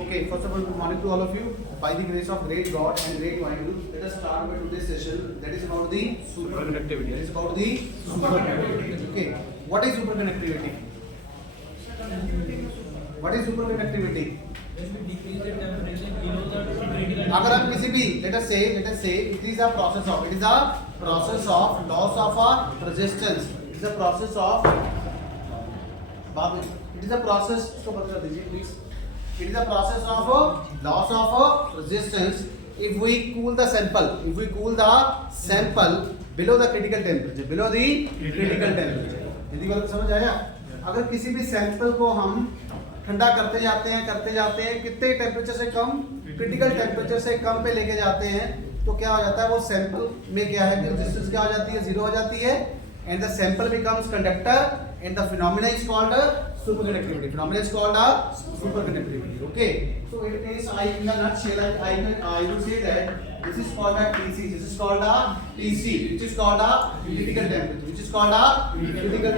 Okay, first of all, good morning to all of you. By the grace of great God and great Vaheguru, let us start with today's session. That is about the superconductivity. That is about the superconductivity. Okay, what is superconductivity? What is superconductivity? अगर हम किसी भी let us say it is a process of loss of a resistance. It is a process of it is a process इसको बता दीजिए please. It is a process of loss of resistance if we cool the sample below the critical temperature. यदि बात समझ आया? अगर किसी भी सैंपल को हम ठंडा करते जाते हैं कितने टेम्परेचर से कम, क्रिटिकल टेम्परेचर से कम पे लेके जाते हैं, तो क्या हो जाता है, वो सैंपल में क्या है कि रेजिस्टेंस क्या हो जाती है, जीरो हो जाती है, and the sample becomes conductor and the phenomena is called superconductivity. Phenomena is called superconductivity. Okay, so it is in a nutshell I will say that this is called a TC, this is called a TC, which is called a critical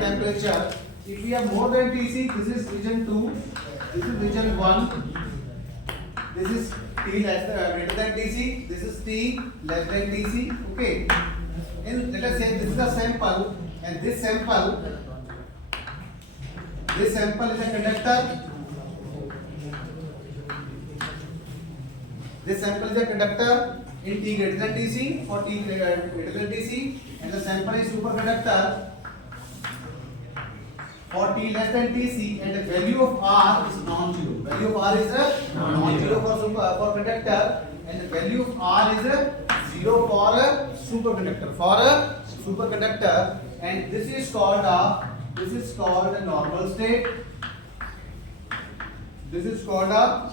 temperature, If we have more than TC, this is region 2, this is region 1, this is T greater than TC, this is T less than TC. Okay, and let us say this is a sample, and this sample is a conductor. This sample is a conductor in T greater than TC, for T greater than TC, and the sample is superconductor for T less than TC, and the value of R is non-zero. Value of R is non-zero for conductor, and the value of R is 0 for superconductor, and this is called a normal state. This is called a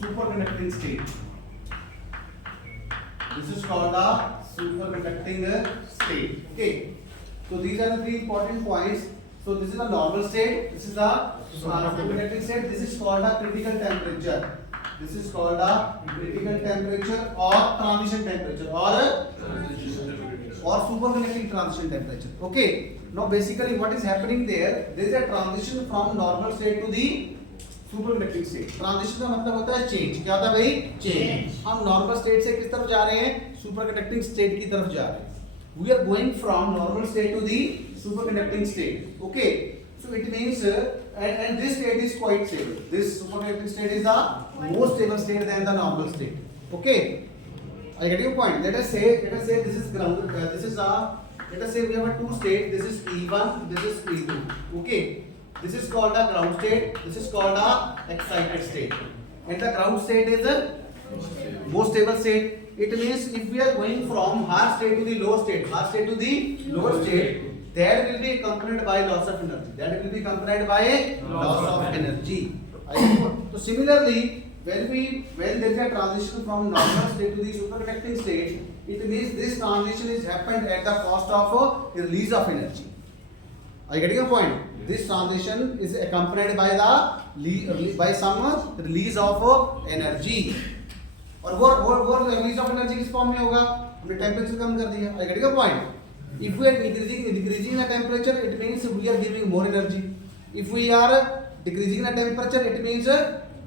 superconducting state. This is called a superconducting state. Okay. So these are the three important points. So this is a normal state. This is a superconducting state. This is called a critical temperature. This is called a critical temperature or transition temperature or superconducting transition temperature. Okay. Now basically what is happening there? There is a transition from normal state to the superconducting state. Transition का मतलब होता है change. क्या होता है भाई? Change. हम normal state से किस तरफ जा रहे हैं? Superconducting state की तरफ जा रहे हैं. We are going from normal state to the superconducting state. Okay. So it means and this state is quite stable. This superconducting state is the more stable state than the normal state. Okay. I get your point. Let us say this is ground. Let us say we have a two state. This is P1. This is P2. Okay. This is called a ground state. This is called a excited state. And the ground state is a most stable state. It means if we are going from higher state to the lower state, that will be accompanied by loss of energy. So similarly, when there is a transition from normal state to the superconducting state, it means this transition is happened at the cost of release of energy. Are you getting a point? This transition is accompanied by some release of energy. और वो release of energy किस form में होगा? हमने temperature कम कर दिया. Are you getting a point? If we are increasing the temperature, it means we are giving more energy. If we are decreasing the temperature, it means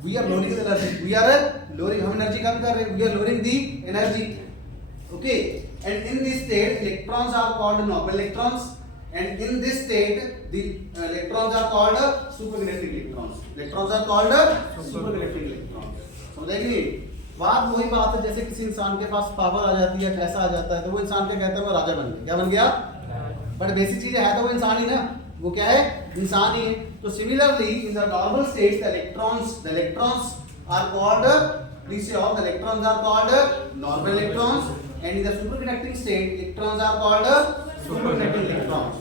we are lowering the energy. We are lowering, हम energy कम कर रहे हैं. We are lowering the energy. Okay. And in this state, electrons are called normal electrons. And in this state, the electrons are called superconducting electrons. Electrons are called superconducting electrons. समझेंगे? बात वही बात है जैसे किसी इंसान के पास पावर आ जाती है, पैसा आ जाता है, तो वो इंसान क्या कहता है, वो राजा बन गया. क्या बन गया? बट बेसिक चीज है तो वो इंसान ही ना. वो क्या है? इंसान ही है. तो similarly in the normal state the electrons are called, please say all, the electrons are called normal electrons, and in the superconducting state electrons are called superconducting electrons.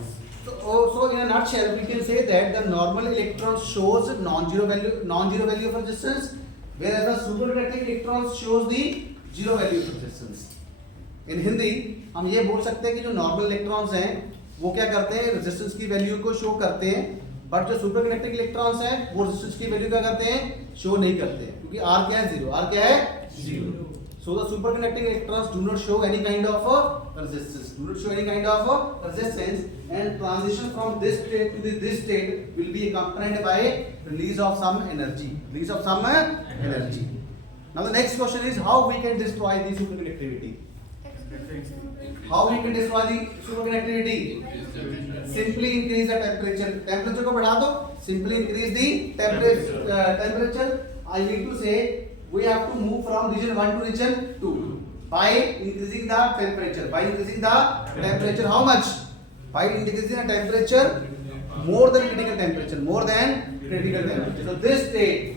So in a nutshell we can say that the normal electron shows non-zero value of resistance, whereas the superconducting electrons shows the zero value of resistance. In Hindi हम ये बोल सकते हैं कि जो normal electrons हैं वो क्या करते हैं, रेजिस्टेंस की वैल्यू को शो करते हैं, बट जो सुपरकंडक्टिंग इलेक्ट्रॉन्स हैं वो रेजिस्टेंस की वैल्यू क्या करते हैं, शो नहीं करते हैं, क्योंकि R क्या है? जीरो. R क्या है? Zero. So the superconducting electrons do not show any kind of resistance. Do not show any kind of resistance, and transition from this state to this state will be accompanied by release of some energy. Release of some energy. Now the next question is how we can destroy the superconductivity. How we can destroy the superconductivity? Simply increase the temperature. Temperature को बढ़ा दो. Simply increase the temperature. I need to say we have to move from region 1 to region 2 by increasing the temperature. By increasing the temperature, how much? By increasing the temperature more than critical temperature. More than critical temperature. So this state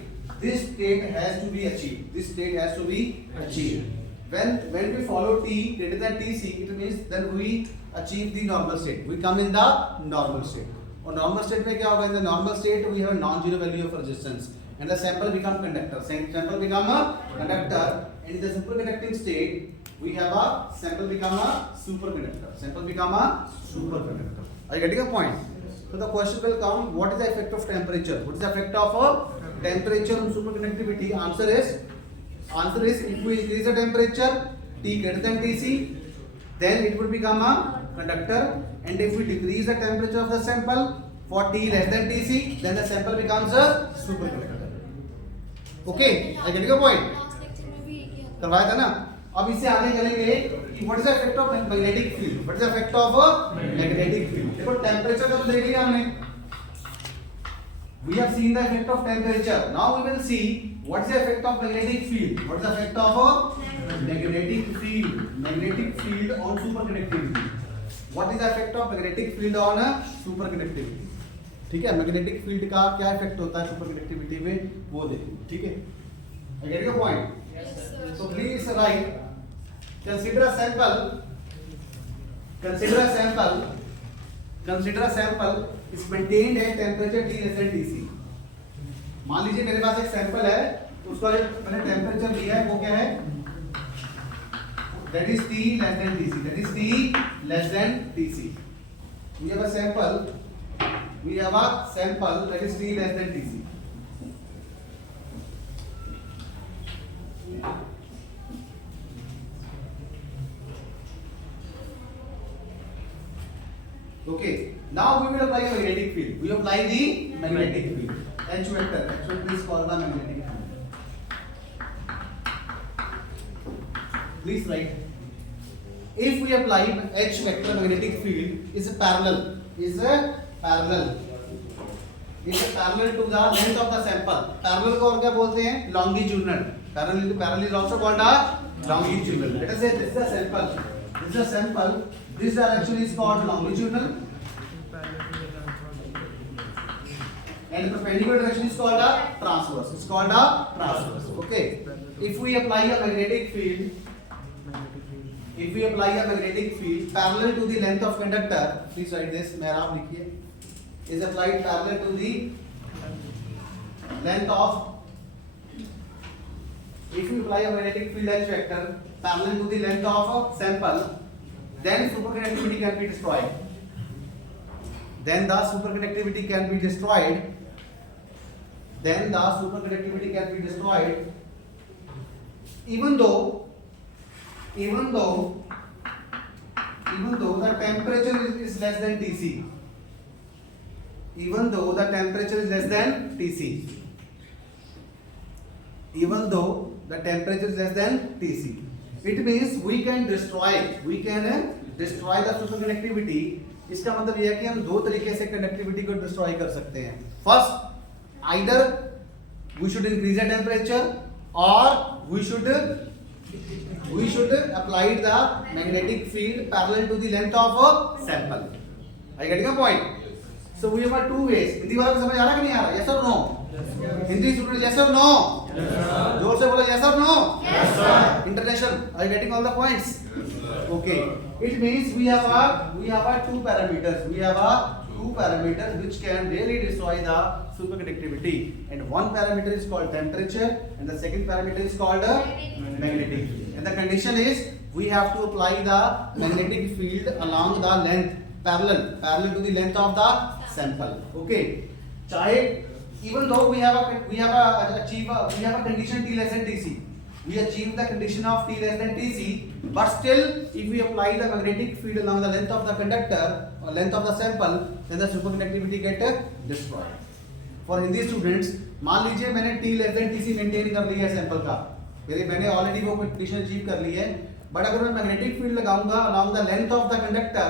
has to be achieved. This state has to be achieved. When we follow T greater than Tc, it means then we achieve the normal state. We come in the normal state. और normal state में क्या होगा? In the normal state we have a non-zero value of resistance, and the sample become conductor. Sample become a conductor, and in the superconducting state we have a sample become a superconductor. Sample become a superconductor. Are you getting a point? So the question will come: what is the effect of temperature? What is the effect of temperature on superconductivity? Answer is if we increase the temperature T greater than Tc, then it will become a conductor, and if we decrease the temperature of the sample for T less than Tc, then the sample becomes a superconductor. Okay, I get your point. करवाया था ना. अब इससे आगे चलेंगे कि what is the effect of magnetic field? What is the effect of magnetic field? देखो temperature का तो देख लिया हमने. We have seen the effect of temperature. Now we will see what is the effect of magnetic field. What is the effect of magnetic field? Magnetic field on superconductivity. What is the effect of magnetic field on superconductivity? ठीक है, magnetic field का क्या effect होता है superconductivity में वो देखो. ठीक है, I get your point. Yes, sir. So please write. Consider a sample. Consider a sample. Consider a sample is maintained at temperature T less than Tc. मान लीजिए मेरे पास एक सैंपल है, तो उसका जो मैंने टेम्परेचर लिया है वो क्या है? That is T less than Tc. That is T less than Tc. We have a sample. We have a sample that is T less than Tc. Okay. Now we will apply a magnetic field. We apply the magnetic field. H vector. H vector is called the magnetic field. Please write. If we apply H vector magnetic field is parallel to the length of the sample. Parallel को और क्या बोलते हैं? Longitudinal. Parallel is also called a longitudinal. Let us say this is a sample. This is a sample. This direction is called longitudinal, and the perpendicular direction is called a transverse. It's called a transverse. Okay. If we apply a magnetic field, parallel to the length of conductor, please write this. मेरा आप लिखिए. Is applied parallel to the length of. If we apply a magnetic field H vector parallel to the length of a sample, then superconductivity can be destroyed. Then the superconductivity can be destroyed. Even though the temperature is less than Tc. Even though the temperature is less than Tc. It means we can destroy the superconductivity. इसका मतलब यह है कि हम दो तरीके से conductivity को डिस्ट्रॉय कर सकते हैं. First, either we should increase the temperature or we should apply the magnetic field parallel to the length of a sample. Are you getting a point? So we have two ways. Hindi वाला को समझ आ रहा कि नहीं आ रहा? Yes or no? Hindi student yes or no? जोर से बोलो yes or no? Yes sir. International, are you getting all the points? Okay. It means we have two parameters. We have two parameters which can really destroy the superconductivity. And one parameter is called temperature, and the second parameter is called magnetic field. And the condition is we have to apply the magnetic field along the length parallel to the length of the sample. Okay. चाहे even though we have a condition T less than Tc, we achieve the condition of T less than Tc, but still if we apply the magnetic field along the length of the conductor or length of the sample, then the superconductivity get destroyed. For Hindi students, मान लीजिए मैंने T less than Tc maintain कर लिया है sample का, मैंने already वो condition achieve कर ली है, बट अगर मैं मैग्नेटिक फील्ड लगाऊंगा along the length of the conductor,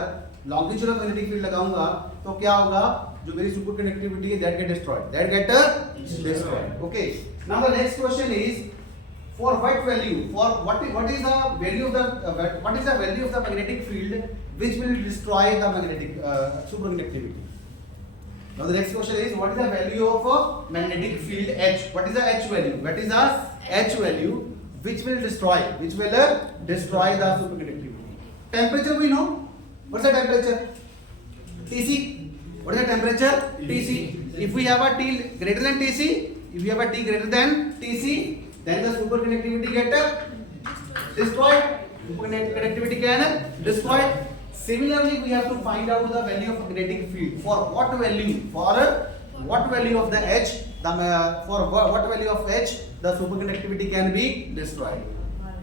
longitudinal magnetic field लगाऊंगा, तो क्या होगा, जो मेरी superconductivity है that get destroyed. Okay, now the next question is, for what value, for what is the value of the magnetic field which will destroy the magnetic superconductivity? Now the next question is, what is the value of a magnetic field H? What is the H value? What is the H value which will destroy the superconductivity? Temperature we know. What's the temperature? Tc. What is the temperature? Tc. If we have a T greater than Tc, then the superconductivity get destroyed. Superconductivity can destroy. Similarly, we have to find out the value of magnetic field. For what value? For what value of the H? For what value of H the superconductivity can be destroyed?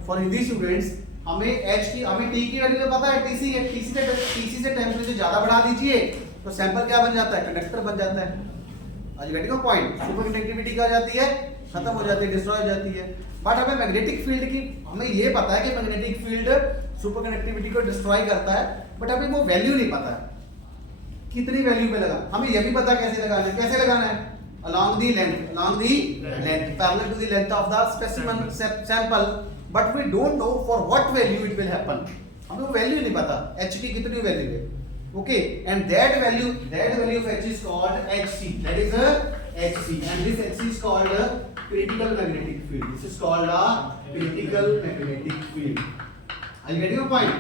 For Hindi students, हमें H की हमें T की value पता है, TC से temperature ज्यादा बढ़ा दीजिए तो सैंपल क्या बन जाता है, कंडक्टर बन जाता है. आज गेटिंग अ पॉइंट. सुपरकंडक्टिविटी क्या हो जाती है, खत्म हो जाती है, डिस्ट्रॉय हो जाती है. बट हमें मैग्नेटिक फील्ड की हमें ये पता है कि मैग्नेटिक फील्ड सुपरकंडक्टिविटी को डिस्ट्रॉय करता है, बट हमें वो वैल्यू नहीं पता है कितनी वैल्यू पे लगा. हमें ये भी पता कैसे लगाना है, along the length parallel to the length of the specimen sample, but we don't know for what value it will happen. हमें वो वैल्यू नहीं पता H की कितनी वैल्यू है. Okay, and that value of H is called Hc. That is a Hc, and this Hc is called a critical magnetic field. This is called a critical magnetic field. Are you getting a point?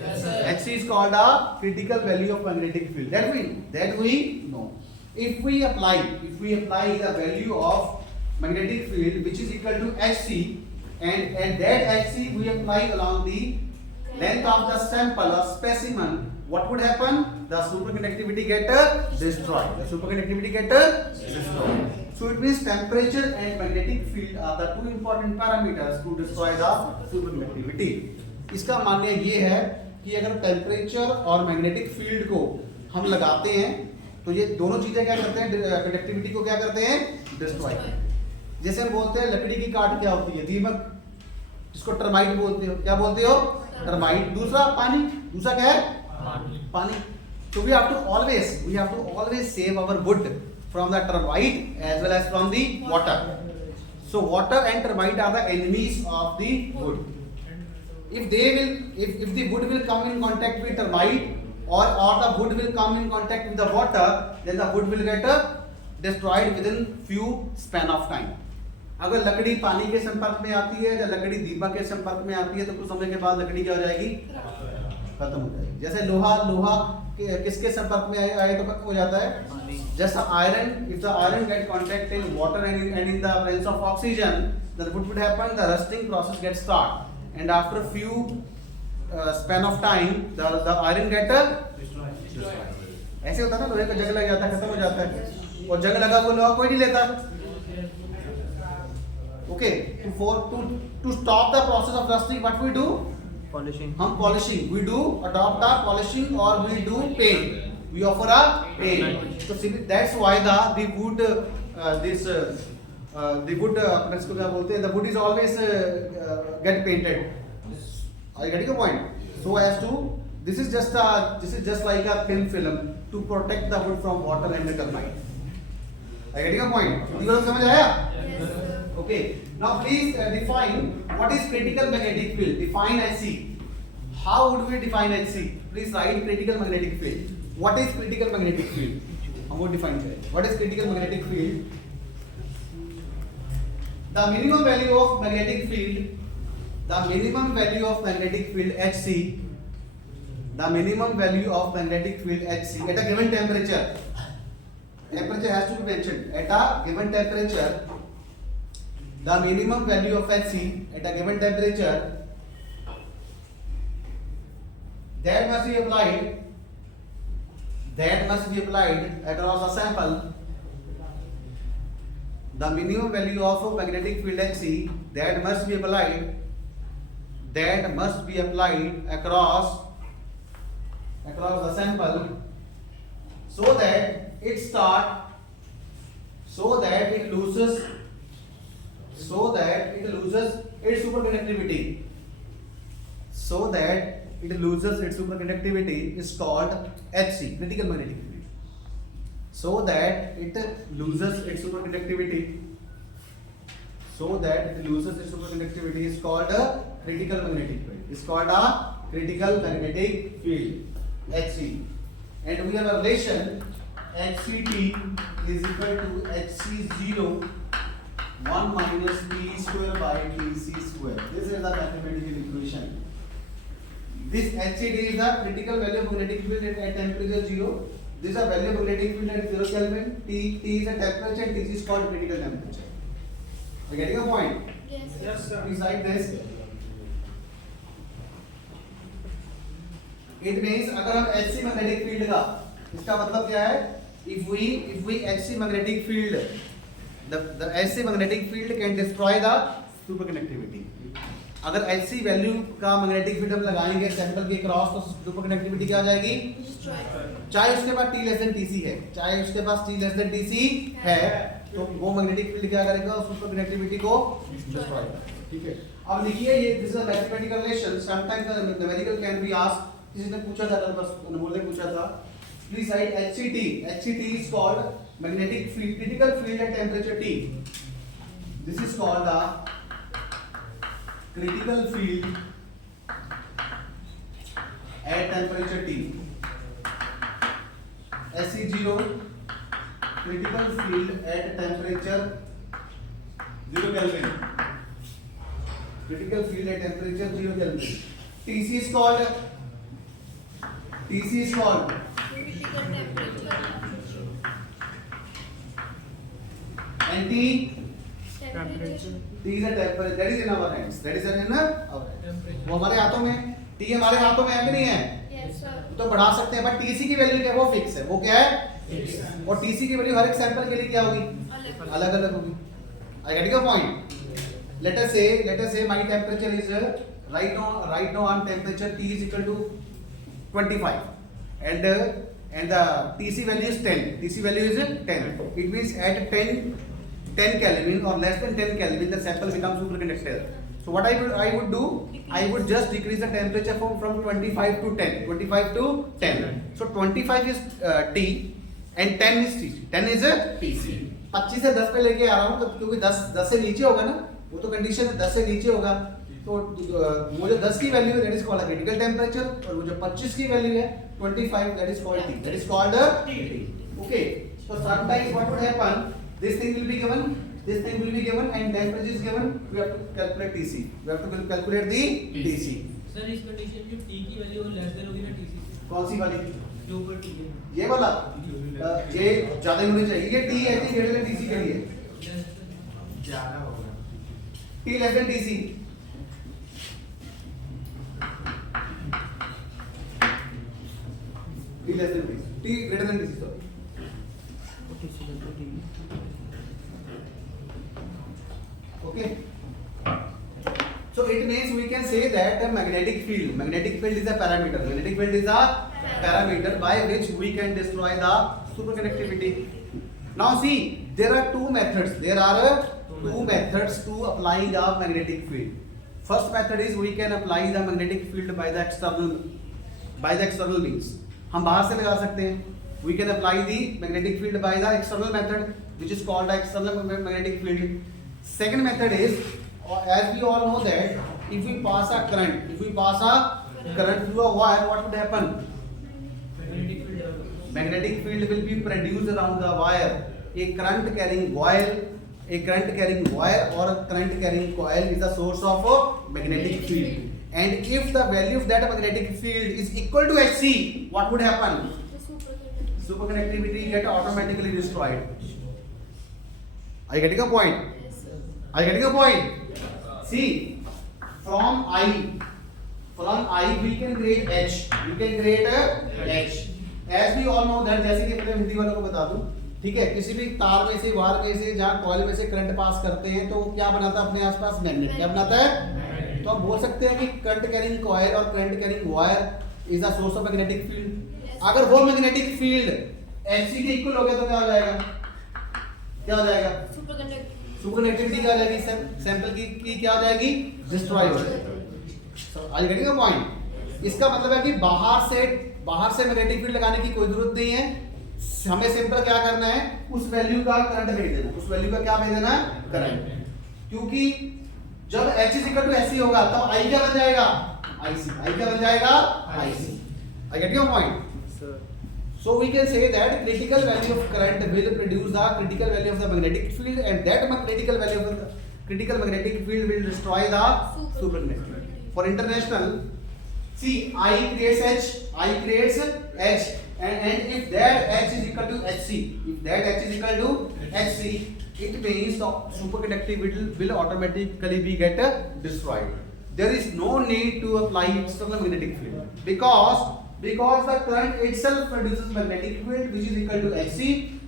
Yes, sir. Hc is called a critical value of magnetic field. That we know. If we apply the value of magnetic field which is equal to Hc, and that Hc we apply along the length of the sample or specimen, what would happen? The superconductivity get destroyed. So it means temperature and magnetic field are the two important parameters to destroy the superconductivity. इसका मान्य ये है कि अगर temperature और magnetic field को हम लगाते हैं तो ये दोनों चीजें क्या करते हैं, कंडक्टिविटी को क्या करते हैं, डिस्ट्रॉय. जैसे हम बोलते हैं लकड़ी की काट क्या होती है, दीमक, जिसको टर्माइट बोलते हो. क्या बोलते हो, टर्माइट. दूसरा पानी, दूसरा क्या है, पानी. So we have to always save our wood from the termite as well as from the water. So water and termite are the enemies of the wood. If the wood will come in contact with termite or the wood will come in contact with the water, then the wood will get destroyed within few span of time. अगर लकड़ी पानी के संपर्क में आती है या लकड़ी दीमक के संपर्क में आती है तो कुछ समय के बाद लकड़ी क्या हो जाएगी, खत्म हो जाएगी. जैसे लोहा किसके संपर्क में आए तो खत्म हो जाता है. जैसा iron, if the iron get contact in water and in the presence of oxygen, then what would happen, the rusting process gets start, and after a few span of time the iron get destroyed. ऐसे होता है ना, लोहे का जंग लग जाता है, खत्म हो जाता है, और जंग लगा हुआ लोहा कोई नहीं लेता. Okay, to stop the process of rusting, what we do? Polishing. We do adopt a polishing or we do paint. We offer a paint. So that's why the wood, इसको क्या बोलते हैं, the wood is always get painted. Are you getting a point? So as to this is just like a thin film to protect the wood from water and the termite. Are you getting a point? ये लोग समझ आया? Okay. Now please define what is critical magnetic field. Define Hc. How would we define Hc? Please write critical magnetic field. What is critical magnetic field? हम वो define करें. What is critical magnetic field? The minimum value of magnetic field. The minimum value of magnetic field Hc. The minimum value of magnetic field Hc at a given temperature. Temperature has to be mentioned. At a given temperature. The minimum value of Hc at a given temperature that must be applied across a sample the minimum value of magnetic field Hc that must be applied across the sample so that it loses its superconductivity is called Hc, critical magnetic field. So that it loses its superconductivity is called a critical magnetic field. It's called a critical magnetic field, Hc. And we have a relation Hct is equal to Hc0 1 minus T square by Tc square. This is the mathematical equation. This Hct is the critical value of magnetic field at temperature 0. This is a value of magnetic field at 0 Kelvin. T is a temperature and Tc is called critical temperature. Are you getting a point? Yes, sir. Please write this. It means अगर हम Hc magnetic field का, इसका मतलब क्या है? If we Hc magnetic field, the Hc magnetic field can destroy the superconductivity. अगर Hc value का magnetic field हम लगाएंगे सैंपल के क्रॉस तो सुपरकंडक्टिविटी क्या आ जाएगी? चाहे उसके पास T लेस देन Tc है, चाहे उसके पास T लेस देन Tc है, तो वो मैग्नेटिक फील्ड क्या करेगा? सुपरकंडक्टिविटी को डिस्ट्रॉय करेगा. ठीक है. अब लिखिए ये this is a mathematical relation. Sometimes the numerical can be asked. किसी ने पूछा था, बस अनमोल ने पूछा था. Please right Hct is called magnetic field, critical field at temperature T. This is called the critical field at temperature T. Hc0 critical field at temperature 0 Kelvin. Critical field at temperature 0 Kelvin. Tc is called and T is a temperature. That is in our hands. वो हमारे हाथों में, T हमारे हाथों में है कि नहीं है? Yes, sir. तो बढ़ा सकते हैं, बट Tc की वैल्यू क्या है? वो फिक्स है. वो क्या है? और Tc की वैल्यू हर एक सैंपल के लिए क्या होगी? अलग अलग होगी. I get your point. Let us say my temperature is right now on temperature T is equal to 25 and the Tc value is 10. Tc value is 10. It means at 10 Kelvin or less than 10 Kelvin the sample becomes superconductor. So what I would do, I would just decrease the temperature from 25 to 10. So 25 is T and 10 is Tc. 10 is Tc. 25 से 10 पे लेके आ रहा हूँ, तो क्योंकि 10 से नीचे होगा ना, वो तो कंडीशन है 10 से नीचे होगा, तो वो जो 10 की वैल्यू है that is called critical temperature, और वो जो 25 की वैल्यू है 25 that is called T. That is called T. Okay. So sometimes what would happen? This thing will be given and temperature is given. We have to calculate Tc. We have to calculate the Tc. Sir इस condition में T की value less than होगी ना Tc से? कौन सी वाली? जो ऊपर T है. ये वाला ये ज्यादा ही होनी चाहिए. ये T है कि ग्रेटर देन Tc के लिए ज्यादा होगा. T less than Tc. T less than Tc. T greater than Tc. Sorry. Okay. So it means we can say that a magnetic field is a parameter. Magnetic field is a parameter by which we can destroy the superconductivity. Now see, there are two methods. There are two methods to applying the magnetic field. First method is we can apply the magnetic field by the external means. हम बाहर से लगा सकते हैं. We can apply the magnetic field by the external method, which is called the external magnetic field. Second method is, as we all know that if we pass a current through a wire, what would happen? Magnetic field will be produced around the wire. A current carrying wire or a current carrying coil is the source of a magnetic field. And if the value of that magnetic field is equal to Hc, what would happen? Superconductivity get automatically destroyed. Are you getting a point? Are you getting a point? See, from I we can create H. We can create a H. As we all know that, जैसे कि पहले हिंदी वालों को बता दूं, ठीक है, किसी भी तार में से, वायर में से, जहाँ कॉइल में से करंट पास करते हैं तो क्या बनाता है अपने आसपास? मैग्नेट। क्या बनाता है? तो आप बोल सकते हैं कि करंट कैरिंग कॉइल और current carrying wire is the source of magnetic field. अगर वो मैग्नेटिक फील्ड Hc के इक्वल हो गया तो क्या हो जाएगा? क्या हो जाएगा? सुपर कंडक्टिविटी क्या हो जाएगी? सैंपल की क्या हो जाएगी? डिस्ट्रॉय हो जाएगी। I getting a point? इसका मतलब है कि बाहर से मैग्नेटिक फील्ड लगाने की कोई जरूरत नहीं है, हमें सिंपल क्या करना है, उस वैल्यू का करंट भेज देना। उस वैल्यू का क्या भेज देना? करंट। क्योंकि जब H SC होगा तब I क्या बन जाएगा? IC। I क्या बन जाएगा? IC। I get your point? So we can say that critical value of current will produce the critical value of the magnetic field, and that critical value of the critical magnetic field will destroy the superconductivity. For international, see, I creates H, and if that H is equal to Hc, it means the superconductivity will automatically be get destroyed. There is no need to apply external magnetic field because the current itself produces magnetic field which is equal to Hc,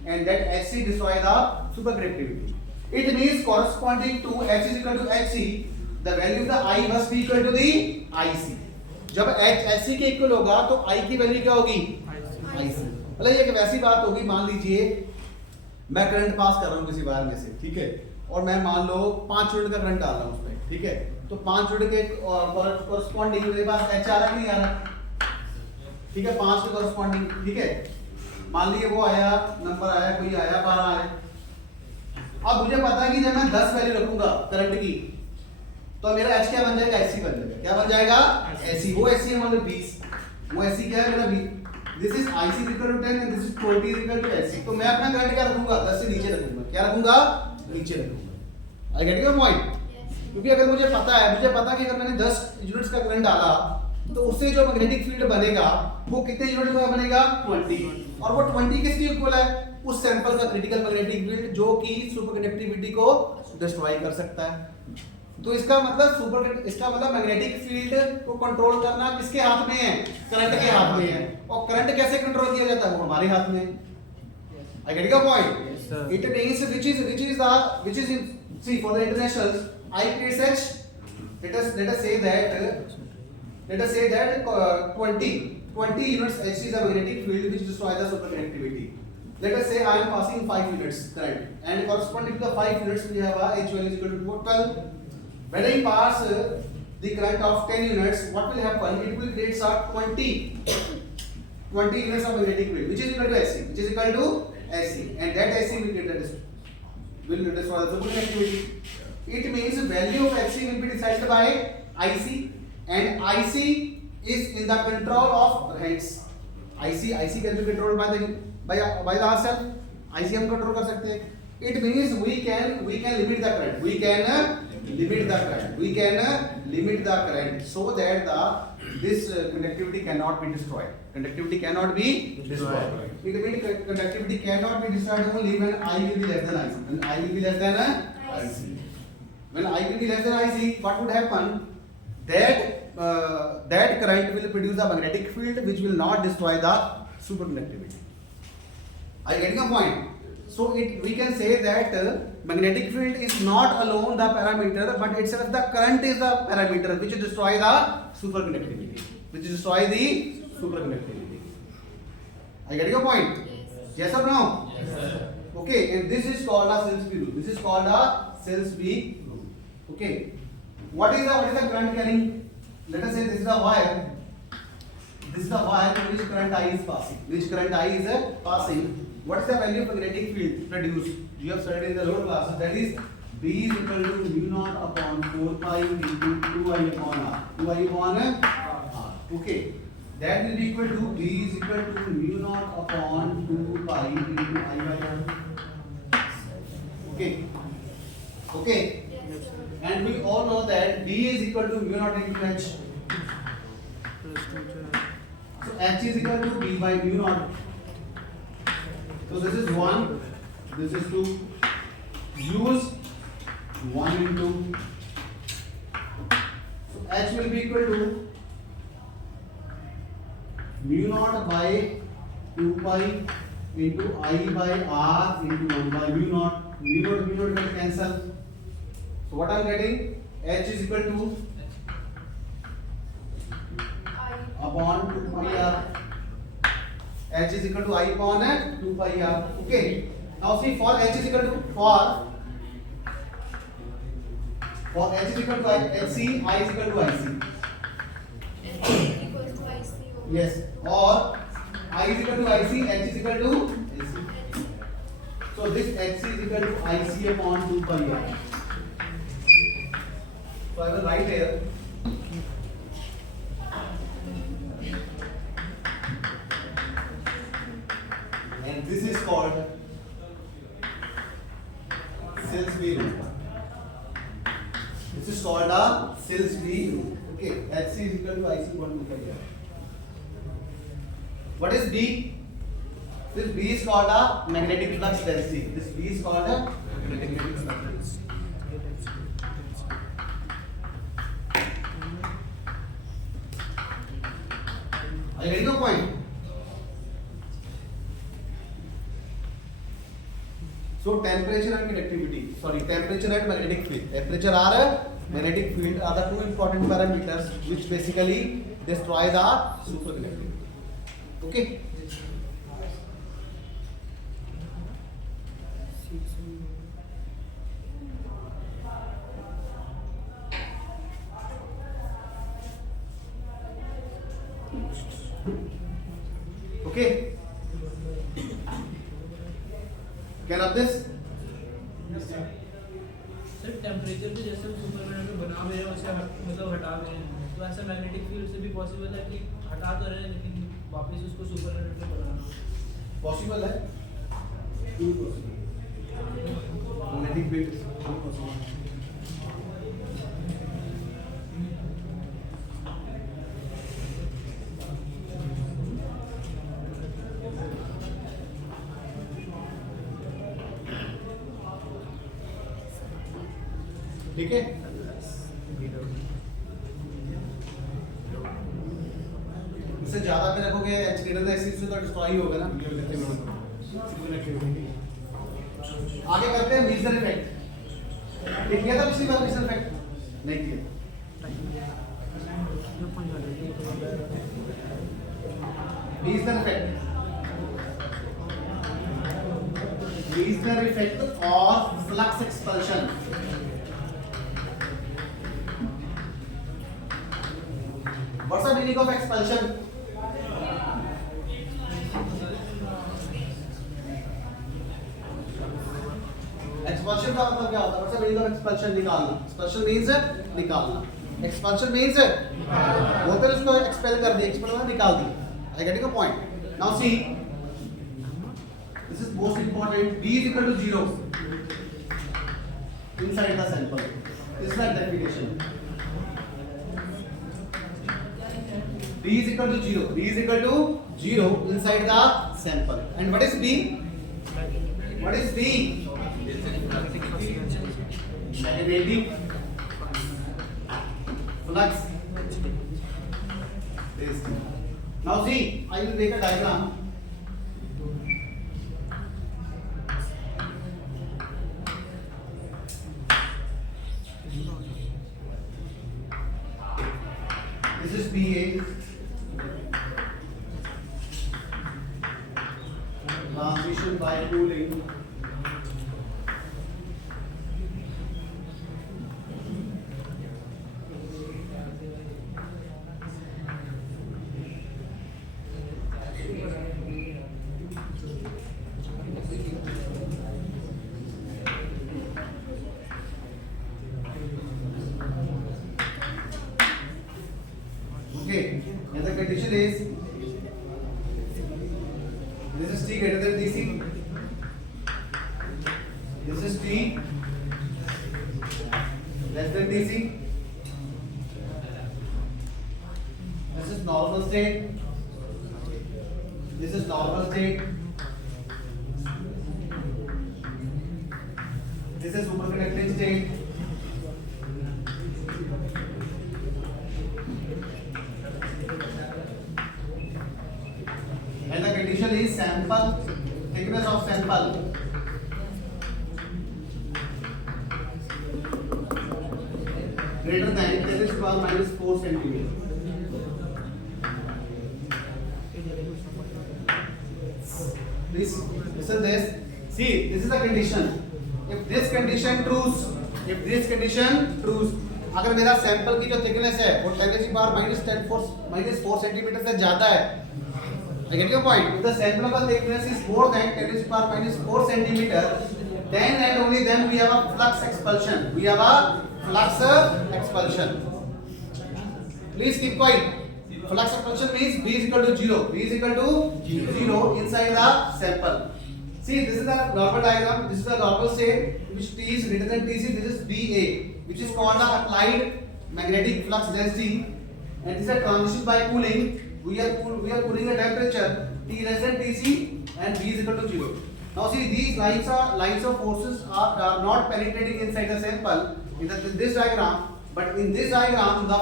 and that Hc destroy the superconductivity. It means corresponding to H is equal to Hc, the value of the I must be equal to the Ic. जब H Hc के equal होगा तो I की value क्या होगी? Ic। मतलब ये एक वैसी बात होगी, मान लीजिए मैं करंट पास कर रहा हूँ किसी वायर में से, ठीक है, और मैं मान लो 5 वोल्ट का करंट डाल रहा हूँ उसमें, ठीक है, तो 5 वोल्ट के कॉरस्पॉन्डिंग मेरे पास H आ रहा है कि नहीं आ रहा? ठीक है, 5 के कॉरस्पॉन्डिंग, ठीक है, मान लीजिए वो आया, नंबर आया, कोई आया 12 आया। अब मुझे पता है कि जब मैं 10 वैल्यू रखूंगा करंट की तो मेरा H क्या बन जाएगा? Sc बन जाएगा। क्या बन जाएगा? Sc। वो Sc है मतलब 20, वो Sc क्या है मेरा 20। This is Ic is equal to 10 and this is 20 is equal to Sc। तो मैं अपना करंट क्या रखूंगा? 10 से नीचे रखूंगा। क्या रखूंगा? नीचे रखूंगा। I get your point? क्योंकि अगर मुझे पता है कि अगर मैंने 10 यूनिट्स का करंट डाला तो उससे जो मैग्नेटिक फील्ड बनेगा वो कितने यूनिट का बनेगा? 20। और वो 20 किसके इक्वल है? उस सैंपल का क्रिटिकल मैग्नेटिक फील्ड जो कि सुपरकंडक्टिविटी को डिस्ट्रॉय कर सकता है। तो इसका मतलब मैग्नेटिक फील्ड को कंट्रोल करना किसके हाथ में है? करंट के हाथ में है। और करंट कैसे कंट्रोल किया जाता है? वो हमारे हाथ में है। I get your point? It means which is in, see, for the internationals I creates H, let us say that 20 units H is a magnetic field which destroys the superconductivity. Let us say I am passing 5 units current, and corresponding to the 5 units we have a H value is equal to 12. When I pass the current of 10 units, what will happen? It will create a 20 units of magnetic field which is equal to Sc, and that Sc will destroy the superconductivity. It means value of Hc will be decided by Ic, and Ic is in the control of hands. Ic can be controlled by ourselves. Ic हम control कर सकते हैं. It means we can limit the current. We can limit the current so that this conductivity cannot be destroyed. Conductivity cannot be destroyed. It means conductivity cannot be destroyed only when I will be less than Ic. When I will be less than Ic. When I will be less than Ic, what would happen? That current will produce a magnetic field which will not destroy the superconductivity. Are you getting a point? So we can say that magnetic field is not alone the parameter, but itself the current is the parameter which destroy the superconductivity. I get your point? Yes or no? Yes, sir. Okay, and this is called a Sillsby rule. Okay, what is the current carrying? Let us say this is the wire. This is the wire in which current I is passing. What is the value of magnetic field produced? You have studied in the lower classes. That is B is equal to mu naught upon 4 pi into 2I upon R. 2I upon R. Okay. That will be equal to B is equal to mu naught upon 2 pi into I by R. Okay. And we all know that B is equal to mu naught into H. So H is equal to B by mu naught. So this is 1, this is 2. Use 1 into. So H will be equal to mu naught by 2 pi into I by R into 1 by mu naught. Mu naught get cancel. So what I am getting? H is equal to upon 2 pi R. H is equal to I upon 2 pi R. Okay. Now see, for H is equal to for H is equal to HC, I is equal to IC. Yes. Or I is equal to IC, H is equal to AC. So this HC is equal to IC upon 2 pi R. So I will write here. And this is called Silsby rule. This is called a Silsby rule. Okay, HC is equal to IC upon 2 pi R. What is B? This B is called a magnetic flux density. This B is called a magnetic flux density. Are you getting the point? So temperature and conductivity, temperature and magnetic field. Temperature or magnetic field are the two important parameters which basically destroy the superconductivity. Okay. Okay. Can up this? Sir temperature भी जैसे superconductor बना हुए हैं वैसे मतलब हटा रहे हैं तो ऐसा मैग्नेटिक फील्ड से भी पॉसिबल है कि हटा तो रहे हैं लेकिन वापस उसको सुपरकंडक्टर बनाना पॉसिबल है। Magnetic field possible. ठीक है। इससे ज्यादा में रखोगे h ग्रेटर देन x से तो डिस्ट्रॉय होगा ना। आगे करते हैं मीजर इफेक्ट। ये किया था पिछली बार मीजर इफेक्ट? नहीं किया। Meissner effect. मीजर इफेक्ट और flux expulsion. What's the meaning of expulsion? Expulsion का मतलब क्या होता है? What's the meaning of expulsion? निकालना. Expulsion means निकालना. Expulsion means बोलते हैं उसको expel कर दिया. Expel मतलब निकाल दिया. I getting a point. Now see, this is most important. B is equal to 0 inside the sample. This is the definition. B is equal to 0. B is equal to 0 inside the sample. And what is B? What is B? Magnetic flux density. Now see, I will make a diagram. This is BA. Transmission by cooling. Okay, and the condition is this is T greater than DC. This is T less than DC. This is normal state. This is normal state. This is superconducting state. And the condition is sample sample greater than 10 to the power minus 4 centimeter. Please listen this. See, this is the condition. If this condition trues, अगर मेरा sample की जो thickness है वो 10 to the power minus 4 centimetre से ज्यादा है, I get your point. If the sample of the thickness is more than 10 to the power minus 4 centimeter, then and only then we have a flux expulsion. Please keep quiet. Flux expulsion means B is equal to 0. B is equal to 0 inside the sample. See, this is the normal diagram. This is the normal state which T is greater than Tc. This is BA, which is called the applied magnetic flux density, and this is a transition by cooling. We are cooling the temperature T less than Tc and B is equal to 0. Now see, these lines of forces are not penetrating inside the sample in this diagram, but in this diagram the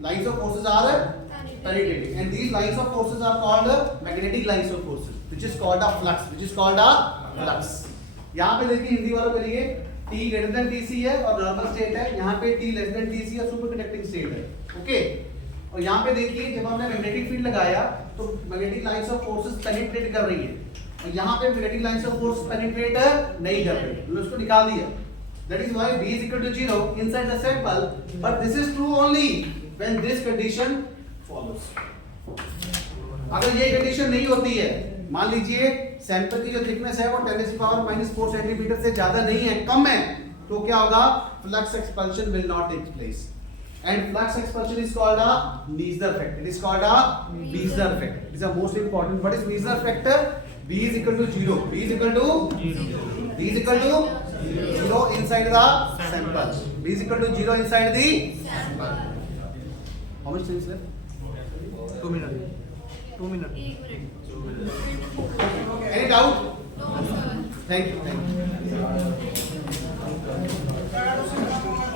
lines of forces are penetrating, and these lines of forces are called magnetic lines of forces, which is called a flux. यहाँ पे देखिए हिंदी वालों के लिए T greater than Tc है और normal state है, यहाँ पे T less than Tc और सुपर कंडक्टिंग स्टेट है, ओके। और यहाँ पे देखिए जब हमने मैग्नेटिक फील्ड लगाया तो magnetic lines of forces penetrate कर रही है, और यहाँ पे magnetic lines of force penetrate नहीं कर रही, हमने उसको निकाल दिया. That is why B is equal to 0 inside the sample, but this is true only when this condition follows. अगर ये कंडीशन नहीं होती है, मान लीजिए सैंपल की जो थिकनेस है वो 10 to the power minus 4 centimetre से ज्यादा नहीं है, कम है, तो क्या होगा? Flux expulsion will not take place. And flux expulsion is called a Meissner effect. It is called a Meissner effect. It is the most important. What is Meissner effect? B is equal to 0. B is equal to 0 inside the sample. B is equal to 0 inside the sample. How much time is left? 2 minutes. 2 minutes. Any doubt? Thank you.